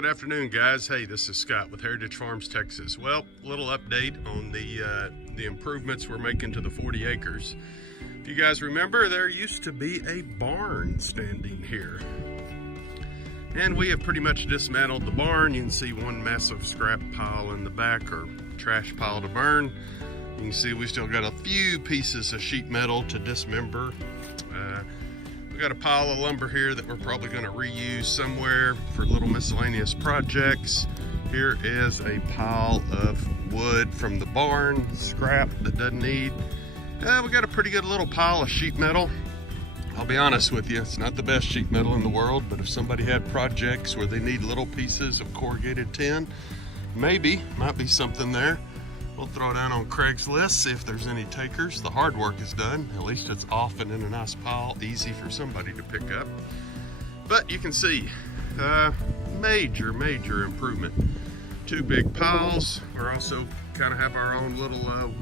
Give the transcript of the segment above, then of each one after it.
Good afternoon, guys. Hey, this is Scott with Heritage Farms, Texas. Well, a little update on the improvements we're making to the 40 acres. If you guys remember, there used to be a barn standing here. And we have pretty much dismantled the barn. You can see one massive scrap pile in the back, or trash pile to burn. You can see we still got a few pieces of sheet metal to dismember. We got a pile of lumber here that we're probably going to reuse somewhere for little miscellaneous projects. Here is a pile of wood from the barn, scrap that doesn't need. We got a pretty good little pile of sheet metal. I'll be honest with you, it's not the best sheet metal in the world, but if somebody had projects where they need little pieces of corrugated tin, maybe, might be something there. We'll throw down on Craigslist, see if there's any takers. The hard work is done. At least it's off and in a nice pile, easy for somebody to pick up. But you can see, major improvement. Two big piles. We're also kind of have our own little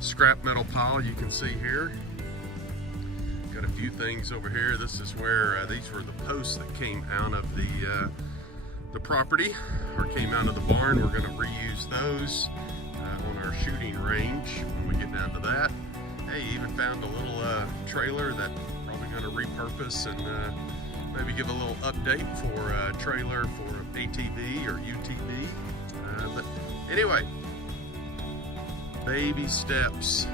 scrap metal pile you can see here. Got a few things over here. This is where these were the posts that came out of the property, or came out of the barn. We're going to reuse those on our shooting range when we get down to that. Hey, even found a little trailer that probably going to repurpose and maybe give a little update for a trailer for ATV or UTV. But anyway, baby steps.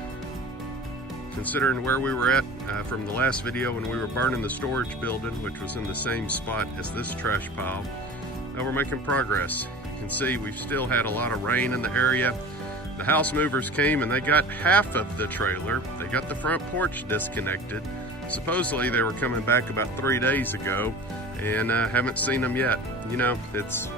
Considering where we were at from the last video when we were burning the storage building, which was in the same spot as this trash pile, we're making progress. You can see we've still had a lot of rain in the area. The house movers came and they got half of the trailer. They got the front porch disconnected. Supposedly they were coming back about 3 days ago, and haven't seen them yet. You know, it's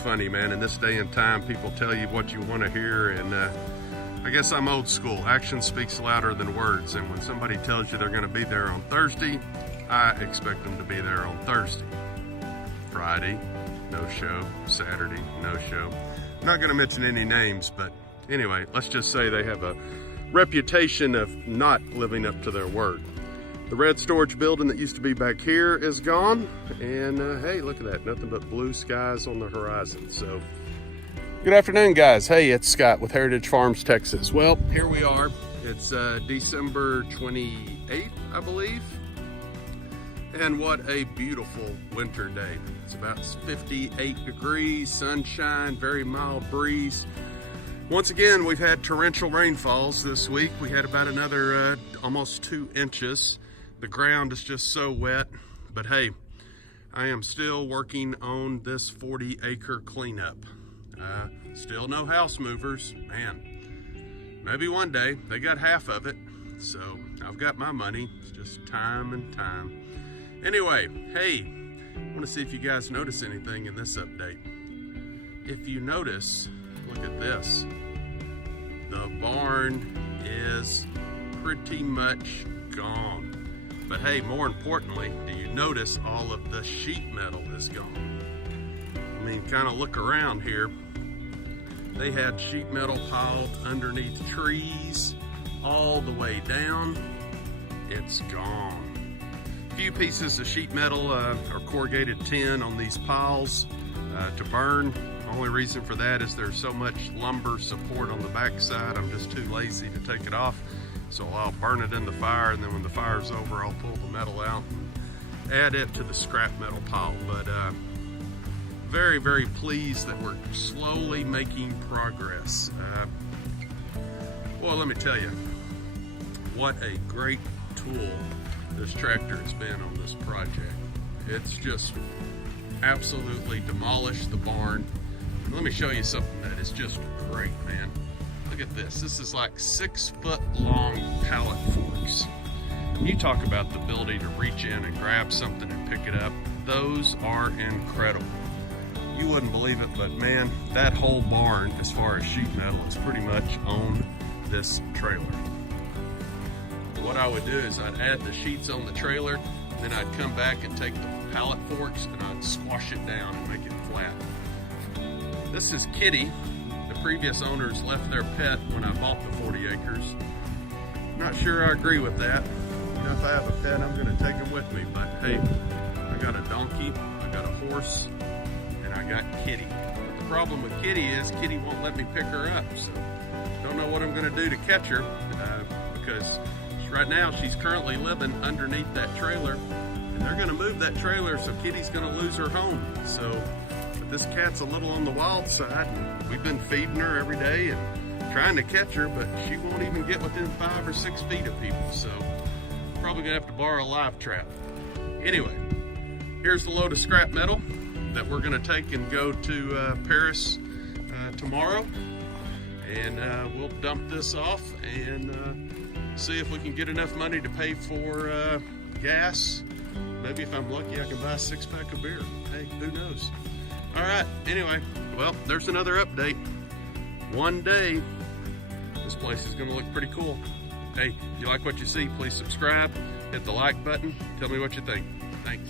funny, man. In this day and time, people tell you what you want to hear, and I guess I'm old school. Action speaks louder than words, and when somebody tells you they're going to be there on Thursday, I expect them to be there on Thursday. Friday, no show. Saturday, no show. I'm not going to mention any names, but anyway, let's just say they have a reputation of not living up to their word. The red storage building that used to be back here is gone, and hey, look at that, nothing but blue skies on the horizon. So good afternoon, guys. Hey, it's Scott with Heritage Farms, Texas. Well, here we are. It's December 28th, I believe. And what a beautiful winter day. It's about 58 degrees, sunshine, very mild breeze. Once again, we've had torrential rainfalls this week. We had about another almost 2 inches. The ground is just so wet. But hey, I am still working on this 40-acre cleanup. Still no house movers. Man, maybe one day. They got half of it, so I've got my money. It's just time and time. Anyway, hey, I want to see if you guys notice anything in this update. If you notice, look at this. The barn is pretty much gone. But hey, more importantly, do you notice all of the sheet metal is gone? I mean, kind of look around here. They had sheet metal piled underneath trees all the way down. It's gone. A few pieces of sheet metal or corrugated tin on these piles to burn. Only reason for that is there's so much lumber support on the backside. I'm just too lazy to take it off. So I'll burn it in the fire, and then when the fire's over, I'll pull the metal out and add it to the scrap metal pile. But very pleased that we're slowly making progress. Well, let me tell you, what a great tool this tractor has been on this project. It's just absolutely demolished the barn. And let me show you something that is just great, man. Look at this. This is like 6-foot long pallet forks. You talk about the ability to reach in and grab something and pick it up. Those are incredible. You wouldn't believe it, but man, that whole barn, as far as sheet metal, is pretty much on this trailer. What I would do is I'd add the sheets on the trailer, then I'd come back and take the pallet forks and I'd squash it down and make it flat. This is Kitty. The previous owners left their pet when I bought the 40 acres. Not sure I agree with that. You know, if I have a pet, I'm gonna take him with me, but hey, I got a donkey, I got a horse, and I I got Kitty. But the problem with Kitty is Kitty won't let me pick her up, so don't know what I'm gonna do to catch her because right now she's currently living underneath that trailer, and they're gonna move that trailer, so Kitty's gonna lose her home. So, but this cat's a little on the wild side, and we've been feeding her every day and trying to catch her, but she won't even get within 5 or 6 feet of people, so probably gonna have to borrow a live trap. Anyway, here's the load of scrap metal that we're gonna take and go to Paris tomorrow, and we'll dump this off and see if we can get enough money to pay for gas. Maybe if I'm lucky, I can buy a 6-pack of beer. Hey, who knows? All right, anyway, well, there's another update. One day, this place is gonna look pretty cool. Hey, if you like what you see, please subscribe, hit the like button, tell me what you think. Thanks.